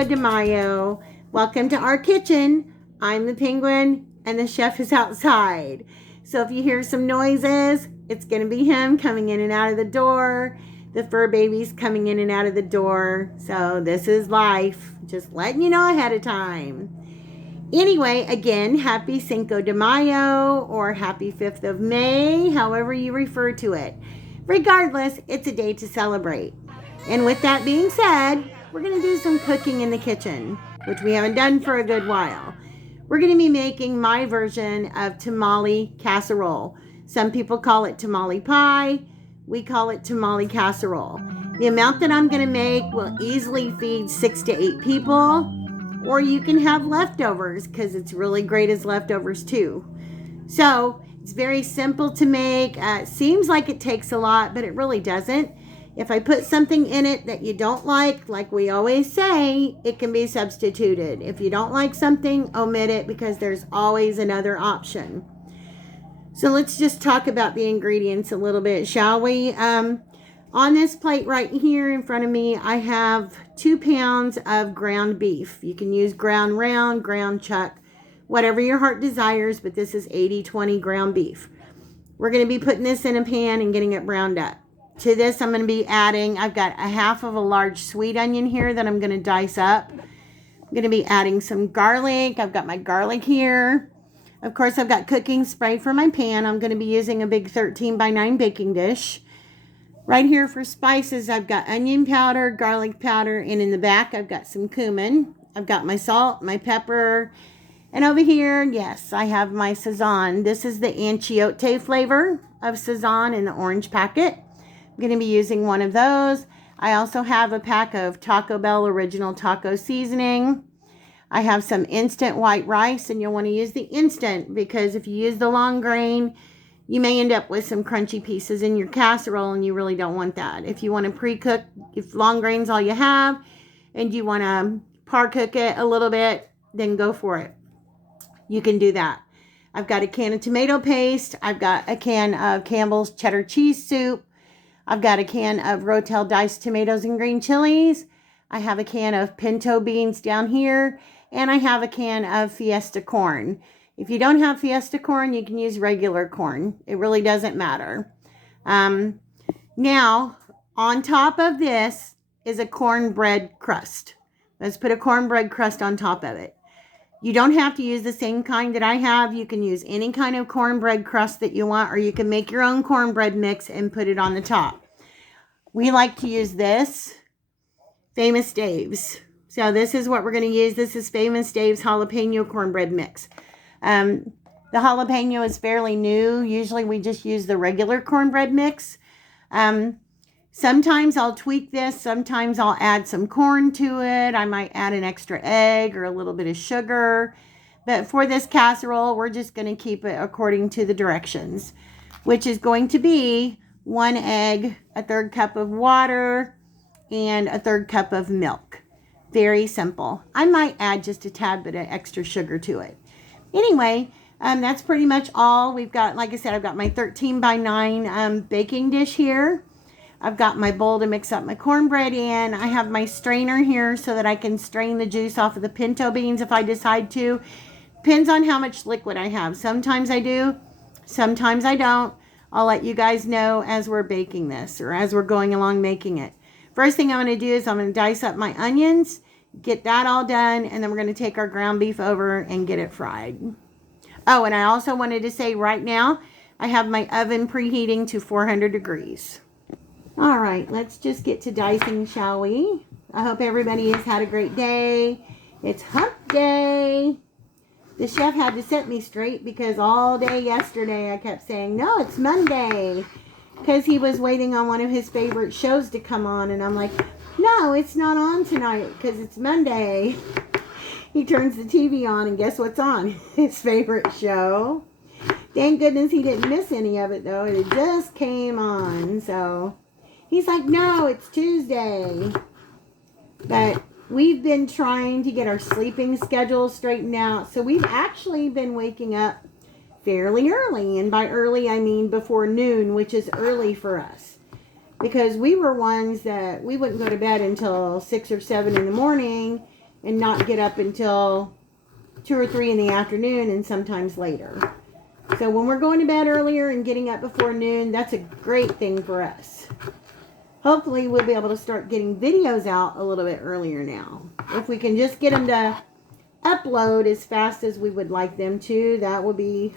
Cinco de Mayo. Welcome to our kitchen. I'm the penguin and the chef is outside. So if you hear some noises, it's going to be him coming in and out of the door. The fur baby's coming in and out of the door. So this is life. Just letting you know ahead of time. Anyway, again, happy Cinco de Mayo or happy 5th of May, however you refer to it. Regardless, it's a day to celebrate. And with that being said, we're going to do some cooking in the kitchen, which we haven't done for a good while. We're going to be making my version of tamale casserole. Some people call it tamale pie. We call it tamale casserole. The amount that I'm going to make will easily feed 6 to 8 people. Or you can have leftovers because it's really great as leftovers too. So it's very simple to make. It seems like it takes a lot, but it really doesn't. If I put something in it that you don't like we always say, it can be substituted. If you don't like something, omit it because there's always another option. So let's just talk about the ingredients a little bit, shall we? On this plate right here in front of me, I have 2 pounds of ground beef. You can use ground round, ground chuck, whatever your heart desires, but this is 80-20 ground beef. We're going to be putting this in a pan and getting it browned up. To this, I'm going to be adding, I've got a half of a large sweet onion here that I'm going to dice up. I'm going to be adding some garlic. I've got my garlic here. Of course, I've got cooking spray for my pan. I'm going to be using a big 13x9 baking dish. Right here for spices, I've got onion powder, garlic powder, and in the back, I've got some cumin. I've got my salt, my pepper, and over here, yes, I have my Sazón. This is the anchiote flavor of Sazón in the orange packet. I'm going to be using one of those. I also have a pack of Taco Bell Original Taco Seasoning. I have some instant white rice, and you'll want to use the instant because if you use the long grain, you may end up with some crunchy pieces in your casserole, and you really don't want that. If you want to pre-cook, if long grain's all you have, and you want to par-cook it a little bit, then go for it. You can do that. I've got a can of tomato paste. I've got a can of Campbell's cheddar cheese soup. I've got a can of Rotel diced tomatoes and green chilies. I have a can of pinto beans down here, and I have a can of fiesta corn. If you don't have fiesta corn, you can use regular corn. It really doesn't matter. Now, on top of this is a cornbread crust. Let's put a cornbread crust on top of it. You don't have to use the same kind that I have. You can use any kind of cornbread crust that you want, or you can make your own cornbread mix and put it on the top. We like to use this, Famous Dave's. So this is what we're going to use. This is Famous Dave's jalapeno cornbread mix. The jalapeno is fairly new. Usually we just use the regular cornbread mix. Sometimes I'll tweak this. Sometimes I'll add some corn to it. I might add an extra egg or a little bit of sugar. But for this casserole, we're just going to keep it according to the directions, which is going to be 1 egg, a 1/3 cup of water, and a 1/3 cup of milk. Very simple. I might add just a tad bit of extra sugar to it. Anyway, that's pretty much all. We've got, like I said, I've got my 13x9 baking dish here. I've got my bowl to mix up my cornbread in. I have my strainer here so that I can strain the juice off of the pinto beans if I decide to. Depends on how much liquid I have. Sometimes I do, sometimes I don't. I'll let you guys know as we're baking this or as we're going along making it. First thing I'm going to do is I'm going to dice up my onions, get that all done, and then we're going to take our ground beef over and get it fried. Oh, and I also wanted to say right now, I have my oven preheating to 400 degrees. All right, let's just get to dicing, shall we? I hope everybody has had a great day. It's hump day. The chef had to set me straight because all day yesterday I kept saying, no, it's Monday. Because he was waiting on one of his favorite shows to come on, and I'm like, no, it's not on tonight because it's Monday. He turns the TV on, and guess what's on? His favorite show. Thank goodness he didn't miss any of it, though. It just came on. So he's like, no, it's Tuesday. But we've been trying to get our sleeping schedule straightened out. So we've actually been waking up fairly early. And by early, I mean before noon, which is early for us. Because we were ones that we wouldn't go to bed until 6 or 7 in the morning. and not get up until 2 or 3 in the afternoon and sometimes later. So when we're going to bed earlier and getting up before noon, that's a great thing for us. Hopefully we'll be able to start getting videos out a little bit earlier now. If we can just get them to upload as fast as we would like them to, that'd be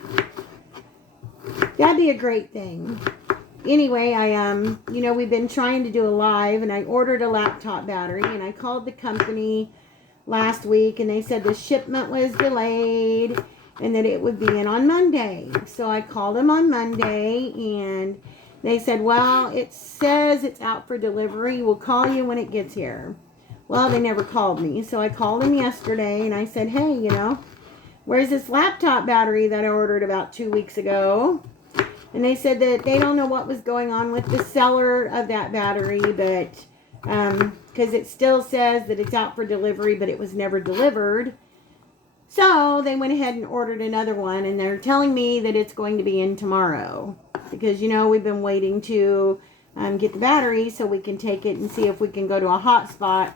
a great thing. Anyway, we've been trying to do a live, and I ordered a laptop battery, and I called the company last week, and they said the shipment was delayed and that it would be in on Monday. So I called them on Monday, and they said, well, it says it's out for delivery. We'll call you when it gets here. Well, they never called me. So I called them yesterday, and I said, hey, where's this laptop battery that I ordered about 2 weeks ago? And they said that they don't know what was going on with the seller of that battery, but because it still says that it's out for delivery, but it was never delivered. So they went ahead and ordered another one, and they're telling me that it's going to be in tomorrow. Because, we've been waiting to get the battery so we can take it and see if we can go to a hotspot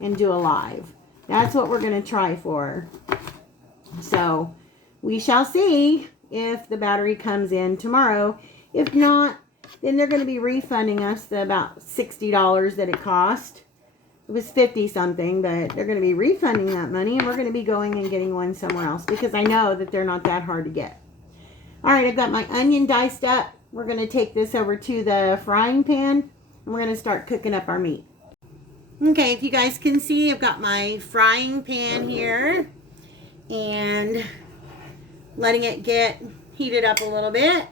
and do a live. That's what we're going to try for. So we shall see if the battery comes in tomorrow. If not, then they're going to be refunding us the about $60 that it cost. It was 50 something, but they're going to be refunding that money, and we're going to be going and getting one somewhere else because I know that they're not that hard to get. All right, I've got my onion diced up. We're going to take this over to the frying pan, and we're going to start cooking up our meat. Okay, if you guys can see, I've got my frying pan here, and letting it get heated up a little bit.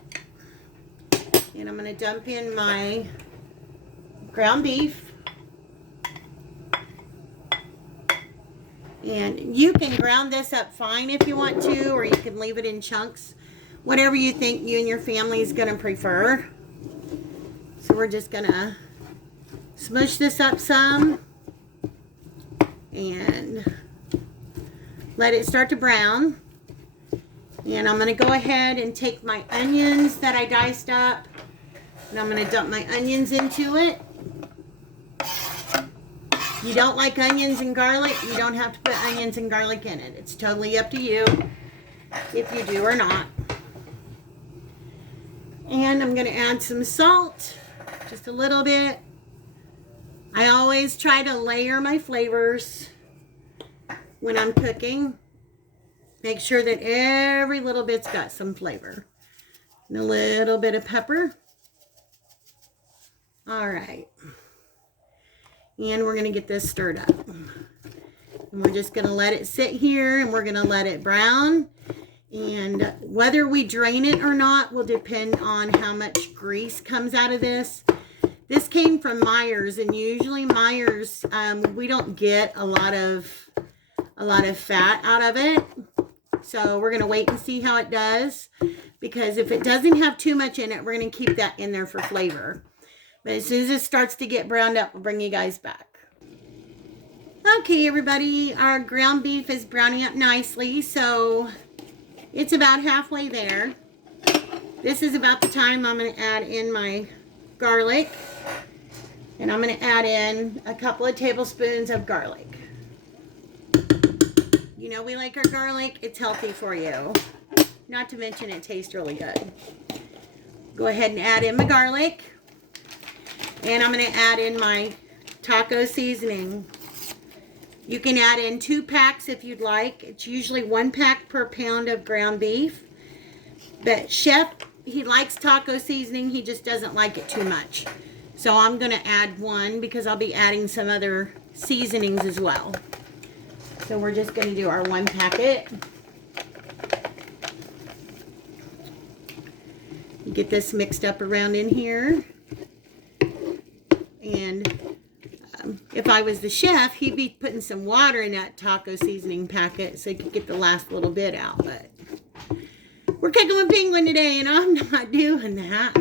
And I'm going to dump in my ground beef. And you can ground this up fine if you want to, or you can leave it in chunks. Whatever you think you and your family is going to prefer. So we're just going to smush this up some and let it start to brown. And I'm going to go ahead and take my onions that I diced up, and I'm going to dump my onions into it. You don't like onions and garlic, you don't have to put onions and garlic in it. It's totally up to you if you do or not. And I'm going to add some salt, just a little bit. I always try to layer my flavors when I'm cooking. Make sure that every little bit's got some flavor. And a little bit of pepper. All right. And we're going to get this stirred up. And we're just going to let it sit here, and we're going to let it brown. And whether we drain it or not will depend on how much grease comes out of this. This came from Meijer's, and usually Meijer's, we don't get a lot of fat out of it. So we're going to wait and see how it does, because if it doesn't have too much in it, we're going to keep that in there for flavor. But as soon as it starts to get browned up, we'll bring you guys back. Okay, everybody, our ground beef is browning up nicely, so it's about halfway there. This is about the time I'm going to add in my garlic, and I'm going to add in a couple of tablespoons of garlic. You know we like our garlic. It's healthy for you. Not to mention it tastes really good. Go ahead and add in my garlic. And I'm going to add in my taco seasoning. You can add in 2 packs if you'd like. It's usually 1 pack per pound of ground beef. But Chef, he likes taco seasoning. He just doesn't like it too much. So I'm going to add 1 because I'll be adding some other seasonings as well. So we're just going to do our 1 packet. Get this mixed up around in here. And if I was the chef, he'd be putting some water in that taco seasoning packet so he could get the last little bit out. But we're cooking with Penguin today, and I'm not doing that.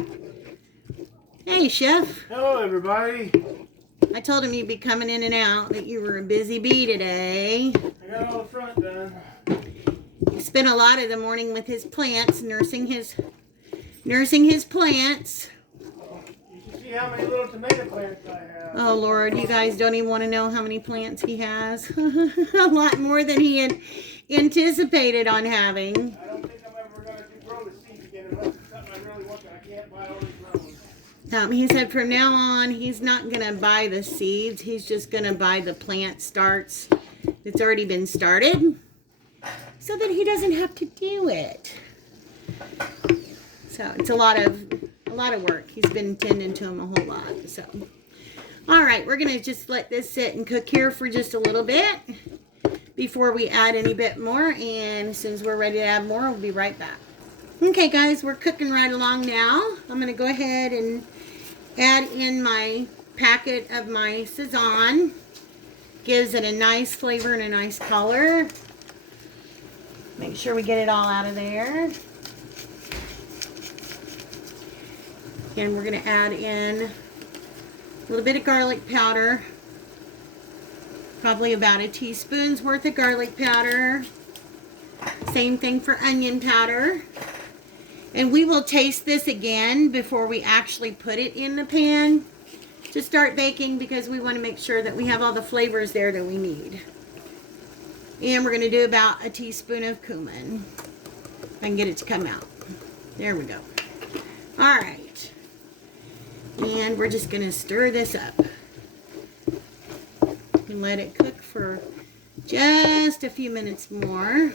Hey, Chef. Hello, everybody. I told him you'd be coming in and out, that you were a busy bee today. I got all the front done. He spent a lot of the morning with his plants, nursing his plants. You should see you how many little tomato plants I have. Oh, Lord, you guys don't even want to know how many plants he has. A lot more than he had anticipated on having. I don't think I'm ever going to grow the seeds again unless it's something I really want that I can't buy already grown. He said from now on, he's not going to buy the seeds. He's just going to buy the plant starts that's already been started so that he doesn't have to do it. So it's a lot of work. He's been tending to them a whole lot. So, all right, we're going to just let this sit and cook here for just a little bit before we add any bit more. And as soon as we're ready to add more, we'll be right back. Okay, guys, we're cooking right along now. I'm going to go ahead and add in my packet of my Sazón. Gives it a nice flavor and a nice color. Make sure we get it all out of there. And we're going to add in a little bit of garlic powder. Probably about a teaspoon's worth of garlic powder. Same thing for onion powder. And we will taste this again before we actually put it in the pan to start baking, because we want to make sure that we have all the flavors there that we need. And we're going to do about a teaspoon of cumin. If I can get it to come out. There we go. All right. And we're just going to stir this up. And let it cook for just a few minutes more.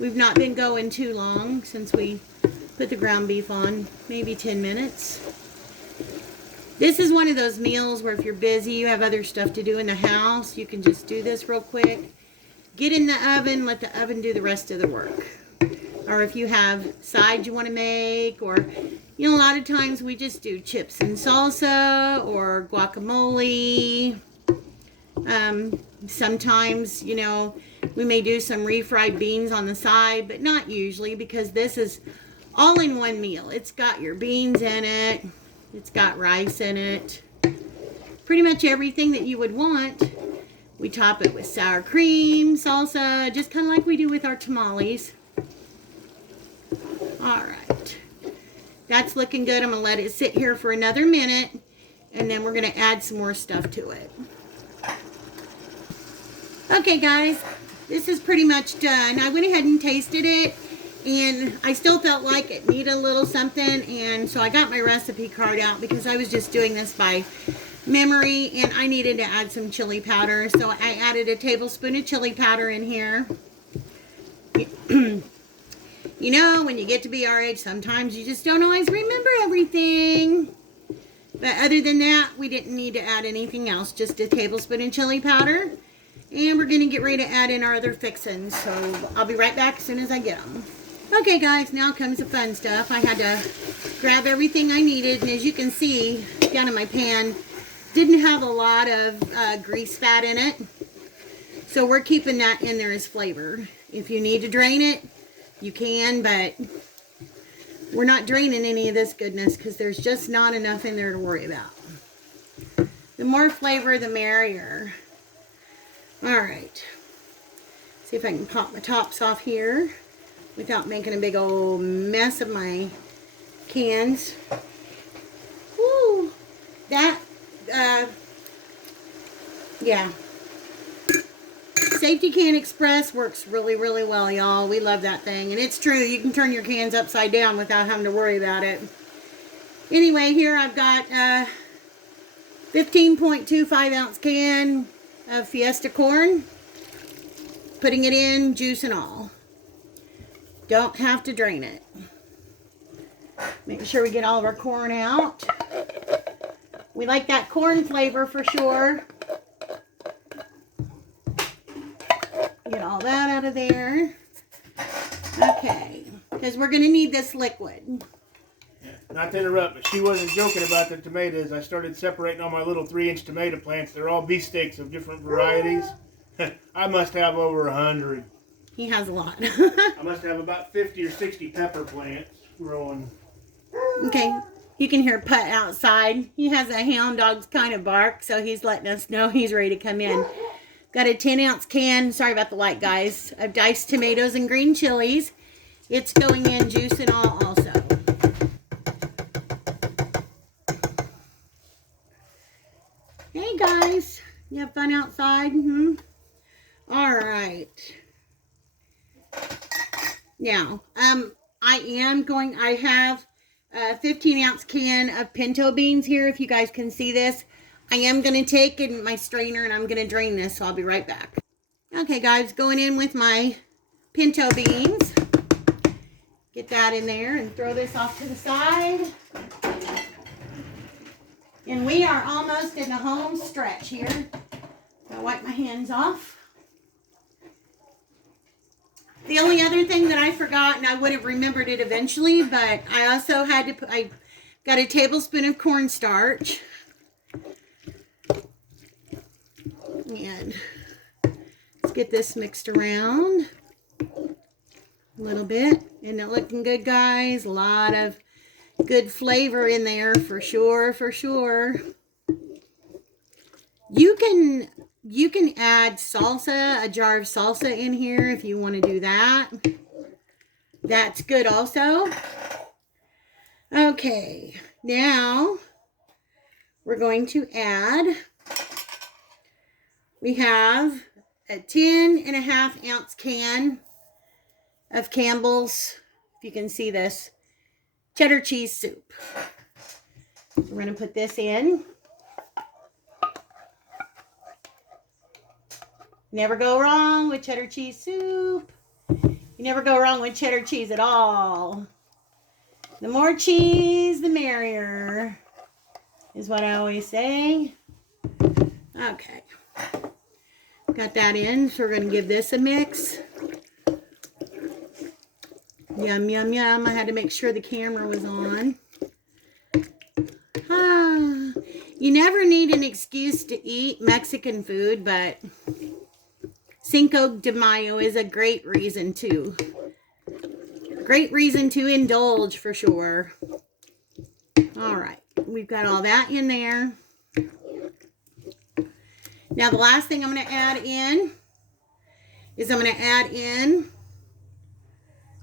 We've not been going too long since we put the ground beef on. Maybe 10 minutes. This is one of those meals where if you're busy, you have other stuff to do in the house, you can just do this real quick. Get in the oven, let the oven do the rest of the work. Or if you have sides you want to make, or, you know, a lot of times we just do chips and salsa or guacamole. Sometimes, you know, we may do some refried beans on the side, but not usually, because this is all in one meal. It's got your beans in it. It's got rice in it. Pretty much everything that you would want. We top it with sour cream, salsa, just kind of like we do with our tamales. All right. That's looking good. I'm going to let it sit here for another minute, and then we're going to add some more stuff to it. Okay, guys. This is pretty much done. I went ahead and tasted it, and I still felt like it needed a little something, and so I got my recipe card out because I was just doing this by memory, and I needed to add some chili powder, so I added a tablespoon of chili powder in here. You know, when you get to be our age, sometimes you just don't always remember everything. But other than that, we didn't need to add anything else, just a tablespoon of chili powder. And we're going to get ready to add in our other fixings, so I'll be right back as soon as I get them. Okay, guys, now comes the fun stuff. I had to grab everything I needed, and as you can see down in my pan, didn't have a lot of grease fat in it. So we're keeping that in there as flavor. If you need to drain it, you can, but we're not draining any of this goodness because there's just not enough in there to worry about. The more flavor, the merrier. All right. See if I can pop my tops off here without making a big old mess of my cans. Woo! That, yeah. Safety Can Express works really, really well, y'all. We love that thing. And it's true, you can turn your cans upside down without having to worry about it. Anyway, here I've got a 15.25 ounce can of Fiesta corn. Putting it in, juice and all. Don't have to drain it. Making sure we get all of our corn out. We like that corn flavor for sure. Get all that out of there. Okay, because we're going to need this liquid. Not to interrupt, but she wasn't joking about the tomatoes. I started separating all my little 3-inch tomato plants. They're all beefsteaks of different varieties. I must have over 100. He has a lot. I must have about 50 or 60 pepper plants growing. Okay, you can hear Putt outside. He has a hound dog's kind of bark, so he's letting us know he's ready to come in. Got a 10 ounce can, sorry about the light, guys, of diced tomatoes and green chilies. It's going in, juice and all also. Hey guys, you have fun outside? All right. Now, I have a 15-ounce can of pinto beans here. If you guys can see this, I am going to take in my strainer and I'm going to drain this, so I'll be right back. Okay guys, going in with my pinto beans. Get that in there and throw this off to the side. And we are almost in the home stretch here. I'll wipe my hands off. The only other thing that I forgot, and I would have remembered it eventually, but I also had to put, I got a tablespoon of cornstarch. And let's get this mixed around a little bit. Isn't it looking good, guys? A lot of good flavor in there for sure, for sure. You can add salsa, a jar of salsa in here if you want to do that. That's good also. Okay, now we're going to add, we have a 10.5-ounce can of Campbell's, if you can see this, cheddar cheese soup. So we're going to put this in. Never go wrong with cheddar cheese soup. You never go wrong with cheddar cheese at all. The more cheese, the merrier, is what I always say. Okay. Got that in, so we're going to give this a mix. Yum, yum, yum. I had to make sure the camera was on. You never need an excuse to eat Mexican food, but cincodemayo is a great reason to. Great reason to indulge for sure. All right. We've got all that in there. Now the last thing I'm going to add in is I'm going to add in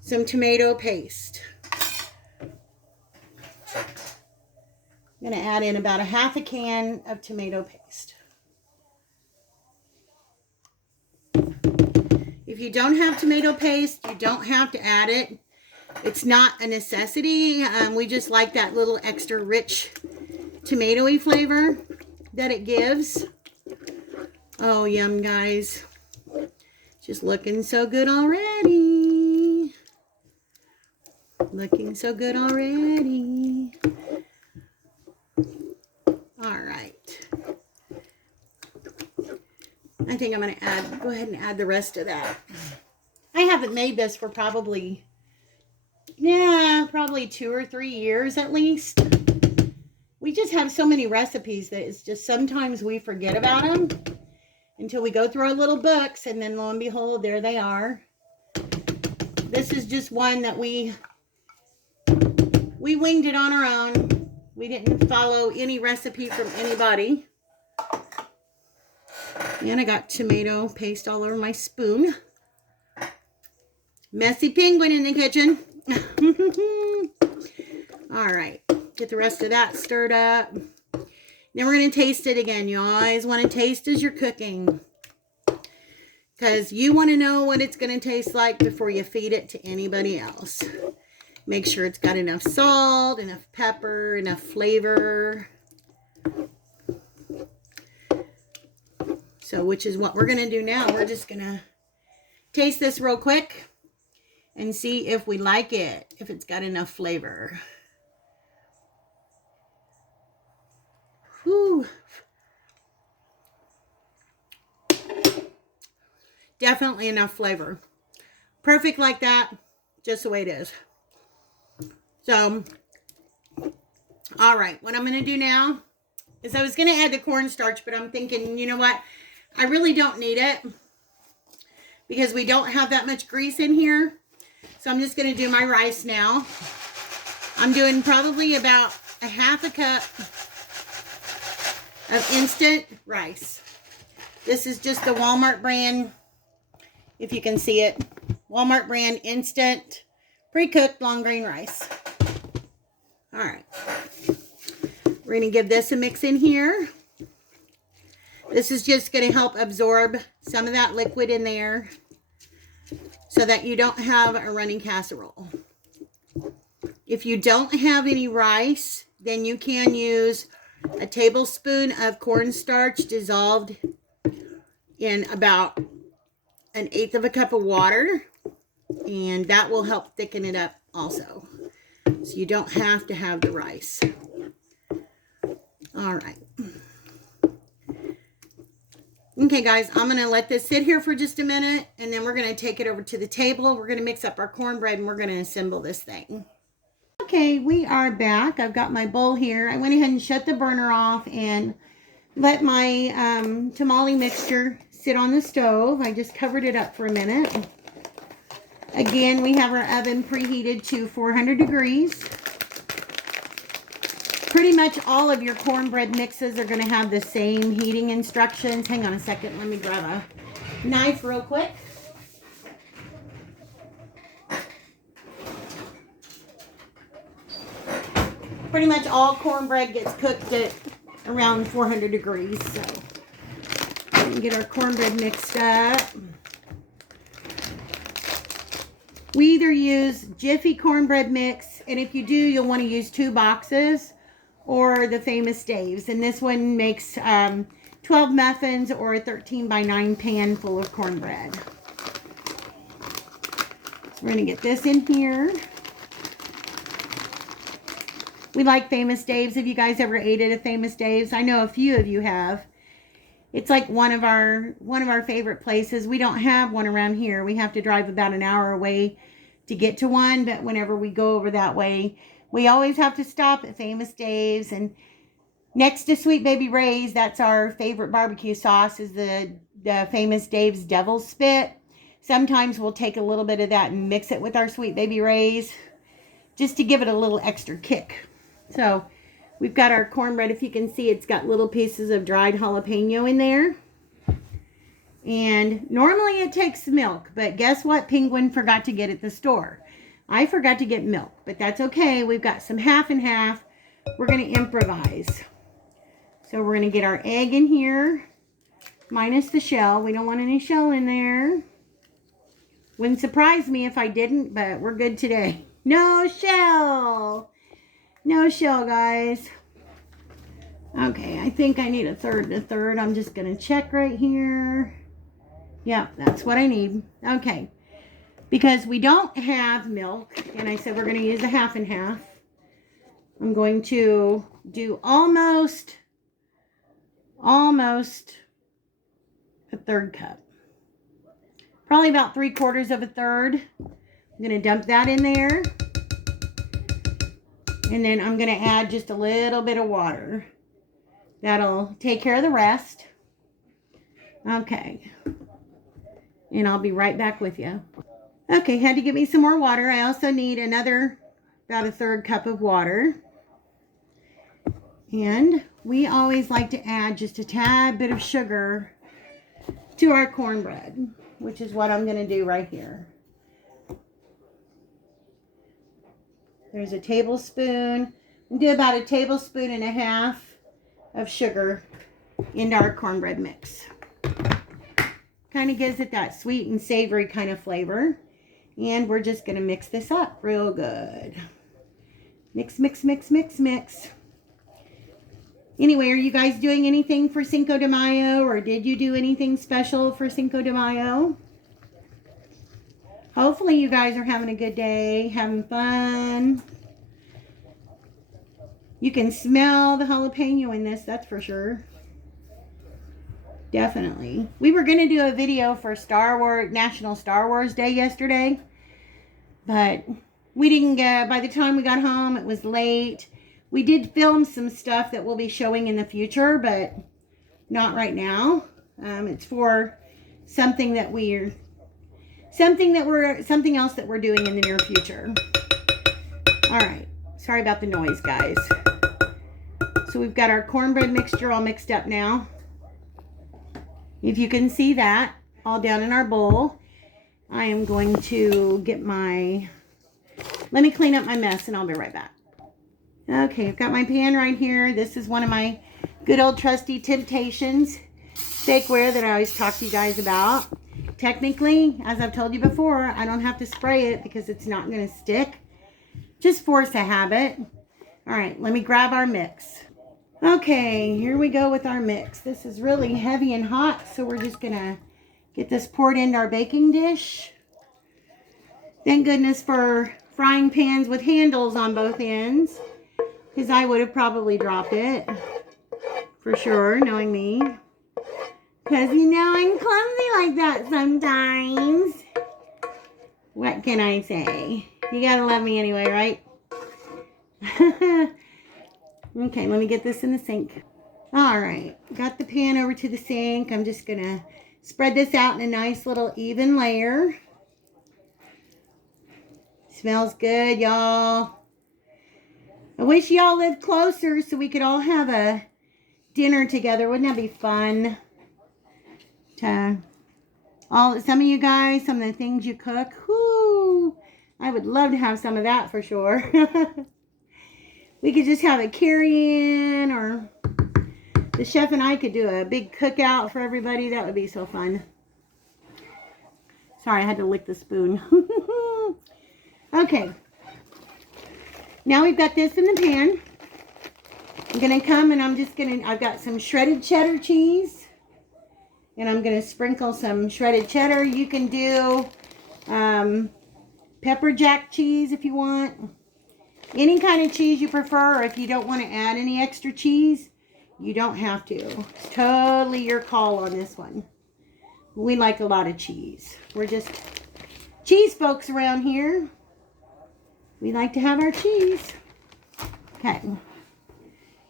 some tomato paste. I'm going to add in about a half a can of tomato paste. If you don't have tomato paste, you don't have to add it. It's not a necessity. We just like that little extra rich tomatoey flavor that it gives. Oh, yum, guys. Just looking so good already. Looking so good already. All right. I think I'm going to go ahead and add the rest of that. I haven't made this for probably 2 or 3 years at least. We just have so many recipes that it's just sometimes we forget about them until we go through our little books, and then lo and behold, there they are. This is just one that we winged it on our own. We didn't follow any recipe from anybody. And I got tomato paste all over my spoon. Messy penguin in the kitchen. All right. Get the rest of that stirred up. Then we're going to taste it again. You always want to taste as you're cooking, because you want to know what it's going to taste like before you feed it to anybody else. Make sure it's got enough salt, enough pepper, enough flavor. So, which is what we're going to do now. We're just going to taste this real quick and see if we like it, if it's got enough flavor. Whew. Definitely enough flavor. Perfect like that, just the way it is. So, all right, what I'm going to do now is I was going to add the cornstarch, but I'm thinking, you know what? I really don't need it because we don't have that much grease in here. So I'm just going to do my rice now. I'm doing probably about a half a cup of instant rice. This is just the Walmart brand, if you can see it. Walmart brand instant pre-cooked long grain rice. All right. We're going to give this a mix in here. This is just going to help absorb some of that liquid in there so that you don't have a running casserole. If you don't have any rice, then you can use a tablespoon of cornstarch dissolved in about 1/8 of a cup of water, and that will help thicken it up also. So you don't have to have the rice. All right. Okay, guys, I'm going to let this sit here for just a minute, and then we're going to take it over to the table. We're going to mix up our cornbread, and we're going to assemble this thing. Okay, we are back. I've got my bowl here. I went ahead and shut the burner off and let my tamale mixture sit on the stove. I just covered it up for a minute. Again, we have our oven preheated to 400 degrees. Pretty much all of your cornbread mixes are going to have the same heating instructions. Hang on a second. Let me grab a knife real quick. Pretty much all cornbread gets cooked at around 400 degrees. So we can get our cornbread mixed up. We either use Jiffy cornbread mix, and if you do, you'll want to use 2 boxes, or the Famous Dave's. And this one makes 12 muffins or a 13 by 9 pan full of cornbread. So we're going to get this in here. We like Famous Dave's. Have you guys ever ate at a Famous Dave's? I know a few of you have. It's like one of our favorite places. We don't have one around here. We have to drive about an hour away to get to one, but whenever we go over that way, we always have to stop at Famous Dave's. And next to Sweet Baby Ray's, that's our favorite barbecue sauce, is the Famous Dave's Devil's Spit. Sometimes we'll take a little bit of that and mix it with our Sweet Baby Ray's just to give it a little extra kick. So we've got our cornbread. If you can see, it's got little pieces of dried jalapeno in there. And normally it takes milk, but guess what Penguin forgot to get at the store? I forgot to get milk, but that's okay. We've got some half and half. We're going to improvise. So we're going to get our egg in here, minus the shell. We don't want any shell in there. Wouldn't surprise me if I didn't, but we're good today. No shell. No shell, guys. Okay, I think I need a third. I'm just going to check right here. Yep, that's what I need. Okay. Because we don't have milk, and I said we're going to use a half and half, I'm going to do almost a 1/3 cup. Probably about 3/4 of a third. I'm going to dump that in there. And then I'm going to add just a little bit of water. That'll take care of the rest. Okay. And I'll be right back with you. Okay, had to get me some more water. I also need another, about a 1/3 cup of water. And we always like to add just a tad bit of sugar to our cornbread, which is what I'm going to do right here. There's a tablespoon. We'll do about 1.5 tablespoons of sugar into our cornbread mix. Kind of gives it that sweet and savory kind of flavor. And we're just going to mix this up real good. Mix, mix, mix, mix, mix. Anyway, are you guys doing anything for Cinco de Mayo? Or did you do anything special for Cinco de Mayo? Hopefully you guys are having a good day, having fun. You can smell the jalapeno in this, that's for sure. Definitely. We were going to do a video for National Star Wars Day yesterday, but we didn't get, by the time we got home, it was late. We did film some stuff that we'll be showing in the future, but not right now. It's for something else that we're doing in the near future. All right. Sorry about the noise, guys. So we've got our cornbread mixture all mixed up now. If you can see that all down in our bowl, I am going to get let me clean up my mess and I'll be right back. Okay, I've got my pan right here. This is one of my good old trusty Temptations. bakeware that I always talk to you guys about. Technically, as I've told you before, I don't have to spray it because it's not going to stick. Just force a habit. All right, let me grab our mix. Okay, here we go with our mix. This is really heavy and hot, so we're just going to get this poured into our baking dish. Thank goodness for frying pans with handles on both ends, because I would have probably dropped it, for sure, knowing me. Because, you know, I'm clumsy like that sometimes. What can I say? You gotta love me anyway, right? Okay, let me get this in the sink. All right, got the pan over to the sink. I'm just gonna spread this out in a nice little even layer. Smells good, y'all. I wish y'all lived closer so we could all have a dinner together. Wouldn't that be fun? Some of you guys, some of the things you cook. Whoo, I would love to have some of that for sure. We could just have a carry-in, or the chef and I could do a big cookout for everybody. That would be so fun. Sorry, I had to lick the spoon. Okay. Now we've got this in the pan. I'm going to come and I've got some shredded cheddar cheese. And I'm going to sprinkle some shredded cheddar. You can do pepper jack cheese if you want. Any kind of cheese you prefer, or if you don't want to add any extra cheese, you don't have to. It's totally your call on this one. We like a lot of cheese. We're just cheese folks around here. We like to have our cheese. Okay.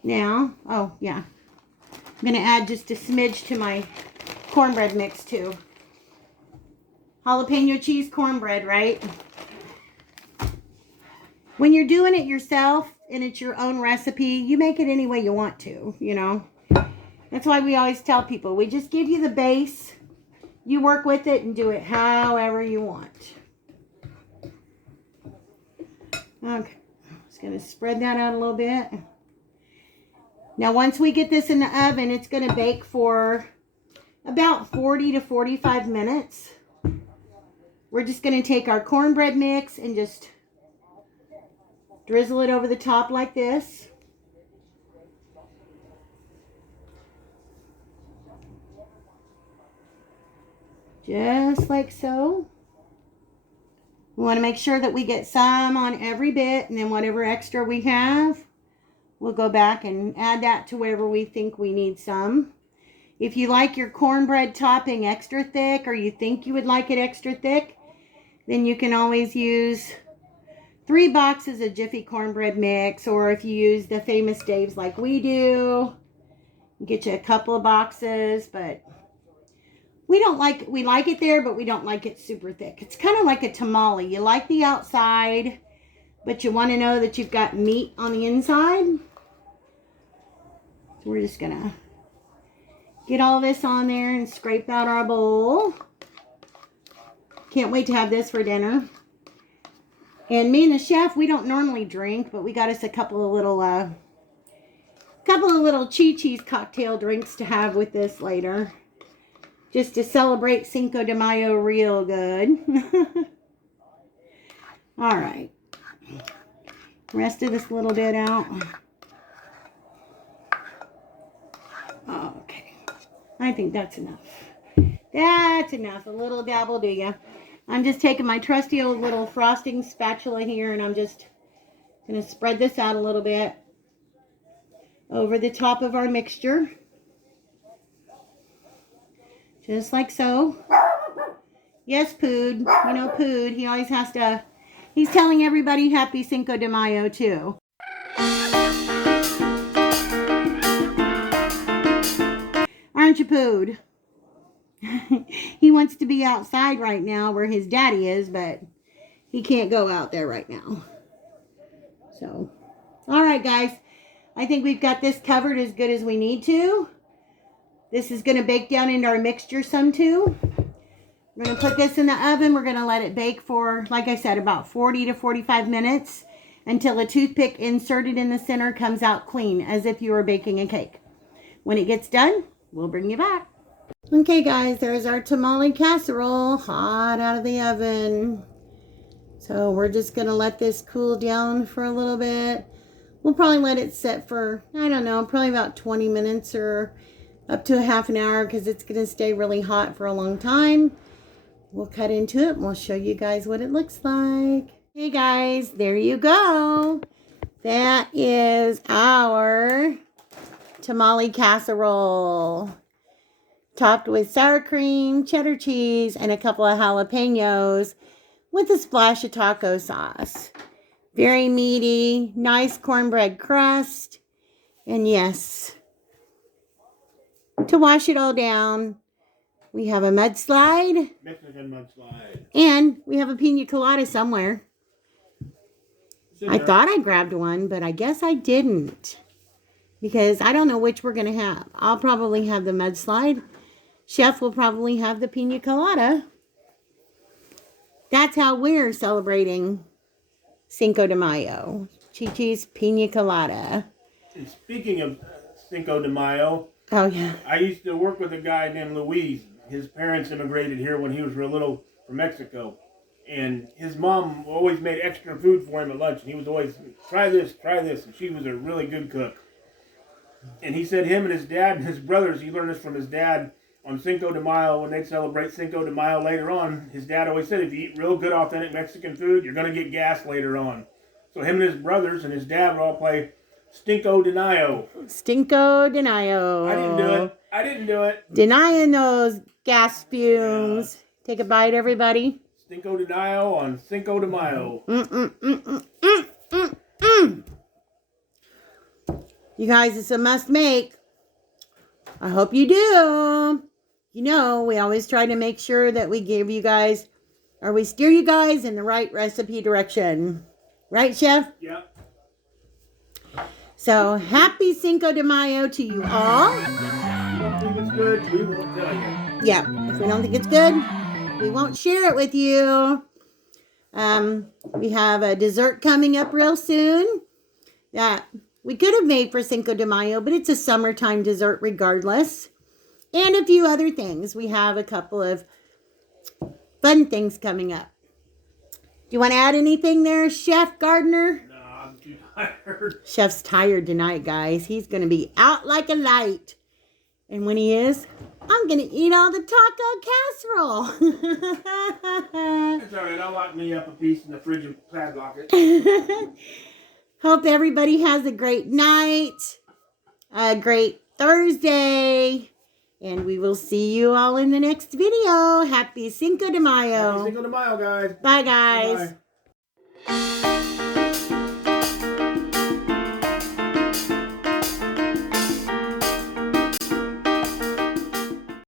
Now, oh yeah. I'm going to add just a smidge to my cornbread mix too. Jalapeno cheese cornbread, right? When you're doing it yourself and it's your own recipe, you make it any way you want to, you know. That's why we always tell people, we just give you the base. You work with it and do it however you want. Okay, just going to spread that out a little bit. Now, once we get this in the oven, it's going to bake for about 40 to 45 minutes. We're just going to take our cornbread mix and just drizzle it over the top like this. Just like so. We want to make sure that we get some on every bit, and then whatever extra we have, we'll go back and add that to wherever we think we need some. If you like your cornbread topping extra thick, or you think you would like it extra thick, then you can always use 3 boxes of Jiffy cornbread mix, or if you use the Famous Dave's like we do, get you a couple of boxes. But we like it there, but we don't like it super thick. It's kind of like a tamale. You like the outside, but you want to know that you've got meat on the inside. So we're just gonna get all this on there and scrape out our bowl. Can't wait to have this for dinner. And me and the chef, we don't normally drink, but we got us a couple of little cheese cocktail drinks to have with this later, just to celebrate Cincodemayo real good. All right, rest of this little bit out. Okay, I think that's enough. That's enough. A little dabble, do ya? I'm just taking my trusty old little frosting spatula here, and I'm just going to spread this out a little bit over the top of our mixture. Just like so. Yes, Pood. You know Pood, he always has to, he's telling everybody happy Cinco de Mayo too. Aren't you, Pood? He wants to be outside right now where his daddy is, but he can't go out there right now. So, all right, guys. I think we've got this covered as good as we need to. This is going to bake down into our mixture some too. We're going to put this in the oven. We're going to let it bake for, like I said, about 40 to 45 minutes until a toothpick inserted in the center comes out clean, as if you were baking a cake. When it gets done, we'll bring you back. Okay, guys, there's our tamale casserole, hot out of the oven. So we're just going to let this cool down for a little bit. We'll probably let it set for, I don't know, probably about 20 minutes or up to a half an hour because it's going to stay really hot for a long time. We'll cut into it and we'll show you guys what it looks like. Hey guys, there you go. That is our tamale casserole. Topped with sour cream, cheddar cheese, and a couple of jalapenos with a splash of taco sauce. Very meaty, nice cornbread crust. And yes, to wash it all down, we have a mudslide. Mexican mudslide. And we have a pina colada somewhere. I thought I grabbed one, but I guess I didn't. Because I don't know which we're going to have. I'll probably have the mudslide. Chef will probably have the pina colada. That's how we're celebrating Cinco de Mayo. Chi-Chi's pina colada. And speaking of Cinco de Mayo, oh yeah, I used to work with a guy named Luis. His parents immigrated here when he was real little from Mexico. And his mom always made extra food for him at lunch. And he was always, try this, try this. And she was a really good cook. And he said him and his dad and his brothers, he learned this from his dad, on Cinco de Mayo, when they'd celebrate Cinco de Mayo later on, his dad always said, if you eat real good, authentic Mexican food, you're going to get gas later on. So him and his brothers and his dad would all play Stinko de Mayo. Stinko de Mayo. I didn't do it. I didn't do it. Denying those gas fumes. Yeah. Take a bite, everybody. Stinko de Mayo on Cinco de Mayo. You guys, it's a must make. I hope you do. You know, we always try to make sure that we give you guys, or we steer you guys in the right recipe direction. Right, Chef? Yeah. So, happy Cinco de Mayo to you all. If you don't think it's good, we won't tell you. Yeah, if we don't think it's good, we won't share it with you. We have a dessert coming up real soon that we could have made for Cinco de Mayo, but it's a summertime dessert regardless. And a few other things. We have a couple of fun things coming up. Do you want to add anything there, Chef Gardner? No, I'm too tired. Chef's tired tonight, guys. He's going to be out like a light. And when he is, I'm going to eat all the taco casserole. It's all right. I'll lock me up a piece in the fridge and padlock it. Hope everybody has a great night, a great Thursday, and we will see you all in the next video. Happy Cinco de Mayo. Happy Cinco de Mayo, guys. Bye, guys. Bye-bye.